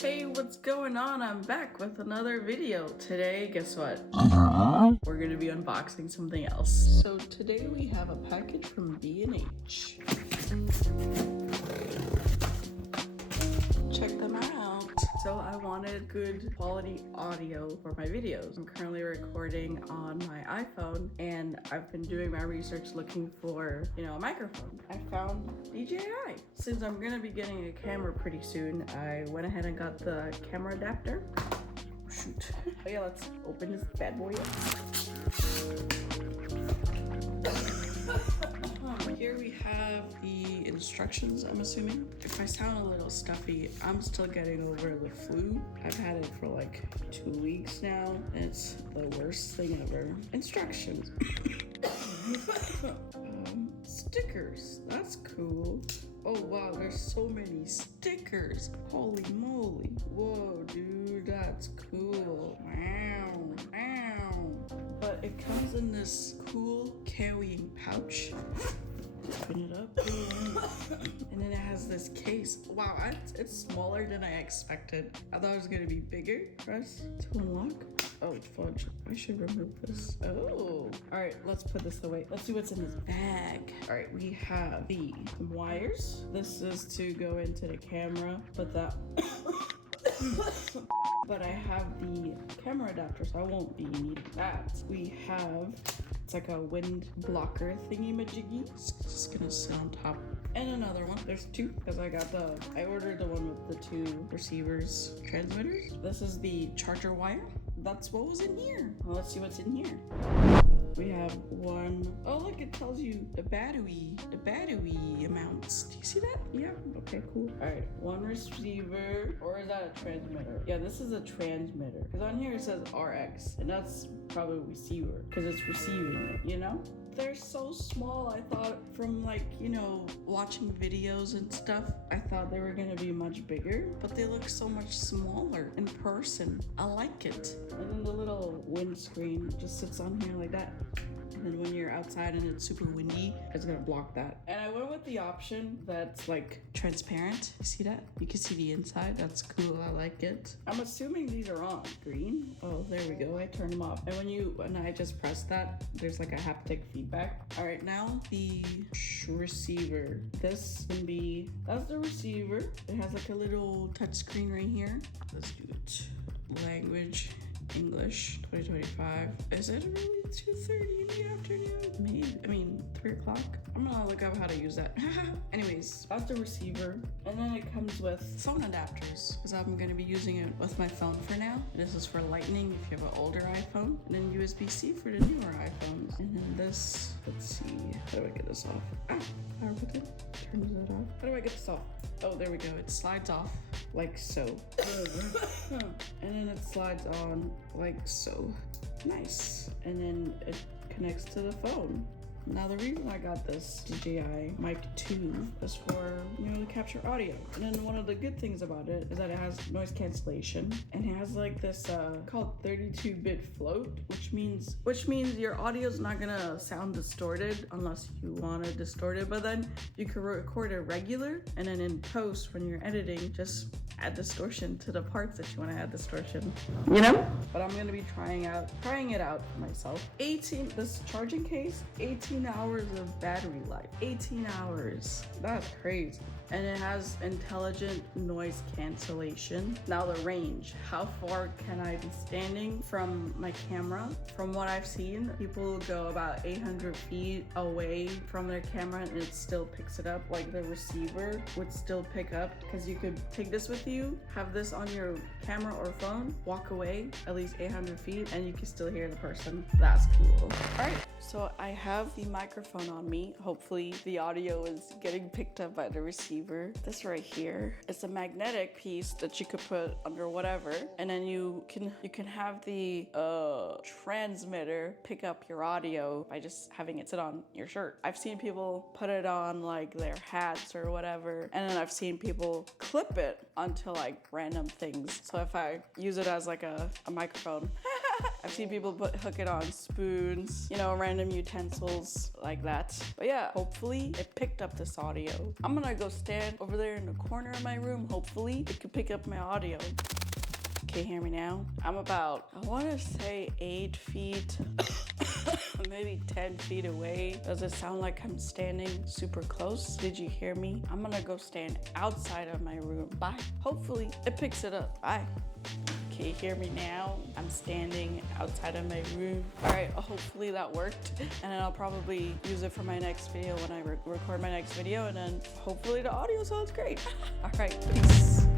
Hey, what's going on? I'm back with another video. Today, guess what? We're gonna be unboxing something else. So today we have a package from B&H. Check them out. So I wanted good quality audio for my videos. I'm currently recording on my iPhone and I've been doing my research looking for, a microphone. I found DJI. Since I'm gonna be getting a camera pretty soon, I went ahead and got the camera adapter. Shoot. Oh yeah, let's open this bad boy up. Here we have the instructions, I'm assuming. If I sound a little stuffy, I'm still getting over the flu. I've had it for like 2 weeks now, and it's the worst thing ever. Instructions. Stickers, that's cool. Oh wow, there's so many stickers. Holy moly. Whoa, dude, that's cool. Wow, wow. But it comes in this cool carrying pouch. Open it up. And then it has this case. Wow, it's smaller than I expected. I thought it was gonna be bigger. Press to unlock. Oh, fudge. I should remove this. Oh. Alright, let's put this away. Let's see what's in this bag. Alright, we have some wires. This is to go into the camera, but that but I have the camera adapter, so I won't be needing that. We have, it's like a wind blocker thingy-majiggy. It's just gonna sit on top. And another one. There's two, because I ordered the one with the 2 receivers transmitters. This is the charger wire. That's what was in here. Well, let's see what's in here. We have one. Oh, look, it tells you the battery amounts. Do you see that? Yeah. Okay, cool. All right, 1 receiver, or is that a transmitter? Yeah, this is a transmitter. Because on here it says RX, and that's probably a receiver, because it's receiving it, They're so small. I thought from watching videos and stuff, I thought they were gonna be much bigger, but they look so much smaller in person. I like it. And then the little windscreen just sits on here like that. And then when you're outside and it's super windy, it's gonna block that. And I went with the option that's like transparent. You see that? You can see the inside. That's cool. I like it. I'm assuming these are on. Green. Oh, there we go. I turned them off. And when I just press that, there's like a haptic feedback. All right, now the receiver. That's the receiver. It has like a little touch screen right here. Let's do it. Language. English 2025. Is it really 2:30 in the afternoon? Maybe, 3 o'clock. I'm gonna look up how to use that. Anyways, that's the receiver. And then it comes with phone adapters, because I'm gonna be using it with my phone for now. This is for Lightning if you have an older iPhone, and then USB-C for the newer iPhones. And then this, let's see, how do I get this off? Power button, turns that off. How do I get this off? Oh, there we go. It slides off like so. And then it slides on like so. Nice. And then it connects to the phone. Now the reason I got this DJI Mic 2 is for, to capture audio. And then one of the good things about it is that it has noise cancellation, and it has like this called 32-bit float, which means your audio is not gonna sound distorted unless you want to distort it. But then you can record it regular, and then in post when you're editing, just add distortion to the parts that you want to add distortion. But I'm gonna be trying it out for myself. This charging case, 18 hours of battery life. 18 hours. That's crazy. And it has intelligent noise cancellation. Now the range. How far can I be standing from my camera? From what I've seen, people go about 800 feet away from their camera and it still picks it up. Like the receiver would still pick up, because you could take this with you, have this on your camera or phone, walk away at least 800 feet, and you can still hear the person. That's cool. All right, so I have the microphone on me. Hopefully the audio is getting picked up by the receiver. This right here, it's a magnetic piece that you could put under whatever, and then you can have the transmitter pick up your audio by just having it sit on your shirt. I've seen people put it on like their hats or whatever, and then I've seen people clip it onto like random things. So if I use it as like a microphone I've seen people hook it on spoons, you know, random utensils like that. But yeah, hopefully it picked up this audio. I'm gonna go stand over there in the corner of my room. Hopefully it could pick up my audio. Can you hear me now? I'm about, I want to say 8 feet, maybe 10 feet away. Does it sound like I'm standing super close? Did you hear me? I'm gonna go stand outside of my room. Bye. Hopefully it picks it up. Bye. Can you hear me now? I'm standing outside of my room. All right, hopefully that worked. And then I'll probably use it for my next video when I record my next video. And then hopefully the audio sounds great. All right, peace.